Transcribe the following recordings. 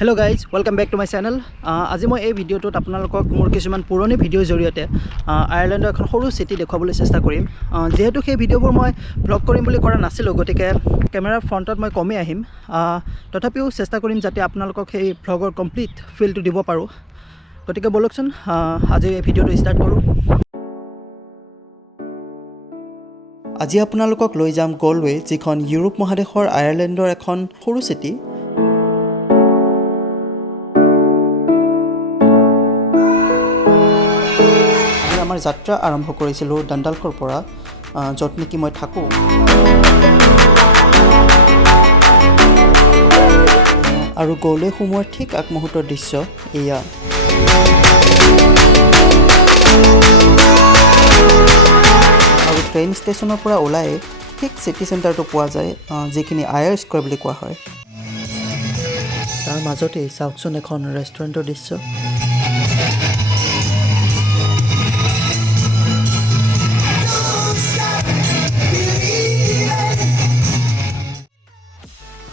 Hello guys, welcome back to my channel. আজি মই এই ভিডিওটোত আপোনালোকক মোৰ কিছুমান পুৰণি ভিডিওৰ জৰিয়তে আয়াৰলেণ্ডৰ এখন সৰু সিটি দেখাবলৈ চেষ্টা কৰিম। যেহেতু সেই ভিডিওবোৰ মই ব্লগ কৰিম বুলি কৰা নাছিলো, গতিকে ক্যামেৰাৰ ফ্ৰণ্টত মই কমে আহিম। তথাপিও চেষ্টা কৰিম যাতে আপোনালোকক সেই ব্লগৰ কমপ্লিট ফিলটো দিব পাৰো। গতিকে বলকচোন আজি এই ভিডিওটো ষ্টাৰ্ট কৰো। আজি আপোনালোকক লৈ যাম গলৱে, যিখন ইউৰোপ মহাদেশৰ আয়াৰলেণ্ডৰ এখন সৰু সিটি। আমাৰ যাত্ৰা আৰম্ভ কৰিছিলোঁ ডাণ্ডালকৰ পৰা, য'ত নেকি মই থাকোঁ। আৰু গলৱে সোমোৱাৰ ঠিক আগমুহূৰ্তৰ দৃশ্য এয়া। আৰু ট্ৰেইন ষ্টেচনৰ পৰা ওলাই ঠিক চিটি চেণ্টাৰটো পোৱা যায়, যিখিনি আয়াৰ স্কোৱাৰ বুলি কোৱা হয়। তাৰ মাজতেই চাওকচোন এখন ৰেষ্টুৰেণ্টৰ দৃশ্য।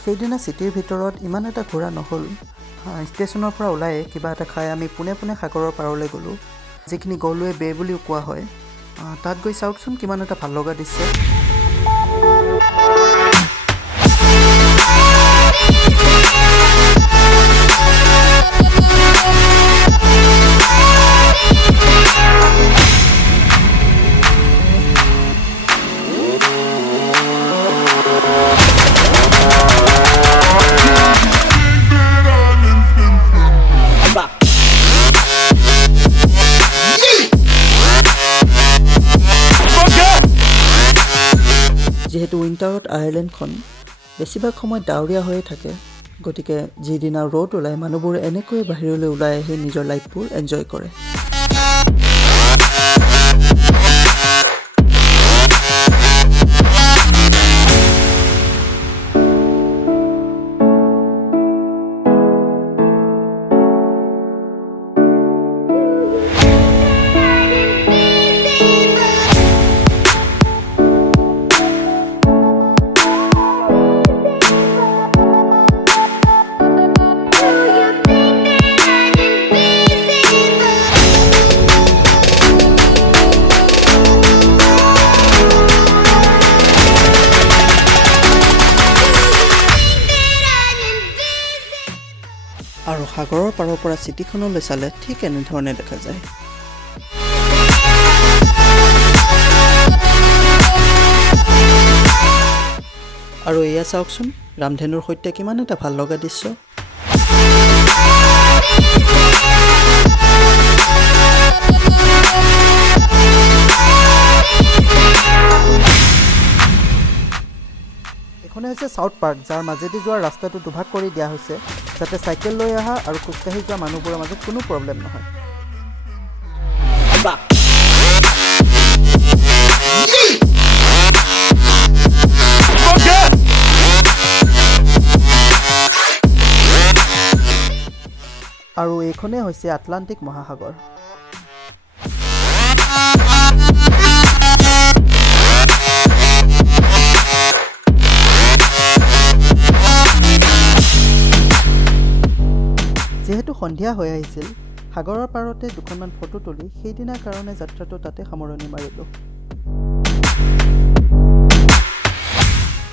সেইদিনা চিটিৰ ভিতৰত ইমান এটা ঘূৰা নহ'ল। ষ্টেচনৰ পৰা ওলাই কিবা এটা খাই আমি পোনে পোনে সাগৰৰ পাৰলৈ গ'লোঁ, যিখিনি গলৱে বে বুলিও কোৱা হয়। তাত গৈ চাওকচোন কিমান এটা ভাল লগা দৃশ্য। যিহেতু উইণ্টাৰত আয়াৰলেণ্ডখন বেছিভাগ সময় ডাৱৰীয়া হৈয়ে থাকে, গতিকে যিদিনা ৰ'দ ওলায় মানুহবোৰে এনেকৈ বাহিৰলৈ ওলাই আহি নিজৰ লাইফবোৰ এনজয় কৰে। আৰু সাগৰৰ পাৰৰ পৰা চিটিখনলৈ চালে ঠিক এনেধৰণে দেখা যায়। আৰু এয়া চাওকচোন ৰামধেনুৰ সৈতে কিমান এটা ভাল লগা দৃশ্য। এখনে হৈছে চাউথ পাৰ্ক, যাৰ মাজেদি যোৱাৰ ৰাস্তাটো দুভাগ কৰি দিয়া হৈছে, যাতে চাইকেল লৈ অহা আৰু খোজকাঢ়ি যোৱা মানুহবোৰৰ মাজত কোনো প্ৰব্লেম নহয়। আৰু এইখনেই হৈছে আটলাণ্টিক মহাসাগৰ। যিহেতু সন্ধিয়া হৈ আহিছিল, সাগৰৰ পাৰতে দুখনমান ফটো তুলি সেইদিনাৰ কাৰণে যাত্ৰাটো তাতে সামৰণি মাৰিলোঁ।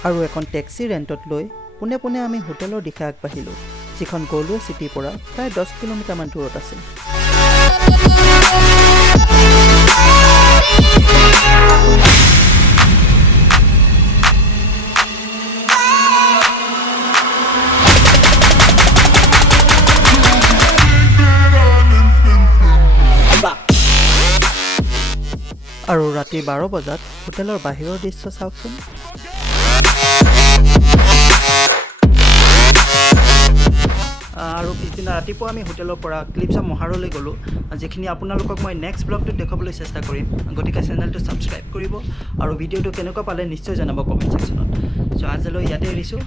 আৰু এখন টেক্সি ৰেণ্টত লৈ পোনে পোনে আমি হোটেলৰ দিশে আগবাঢ়িলোঁ, যিখন গলৱে চিটিৰ পৰা প্ৰায় 10 কিলোমিটাৰমান দূৰত আছিল। আৰু ৰাতি 12 বজাত হোটেলৰ বাহিৰৰ দৃশ্য চাওকচোন। আৰু পিছদিনা ৰাতিপুৱা আমি হোটেলৰ পৰা ক্লিপছ অফ মহাৰলৈ গ'লোঁ, যিখিনি আপোনালোকক মই নেক্সট ব্লগটোত দেখাবলৈ চেষ্টা কৰিম। গতিকে চেনেলটো ছাবস্ক্ৰাইব কৰিব আৰু ভিডিঅ'টো কেনেকুৱা পালে নিশ্চয় জনাব কমেণ্ট ছেকশ্যনত। চ' আজিলৈ ইয়াতে এৰিছোঁ।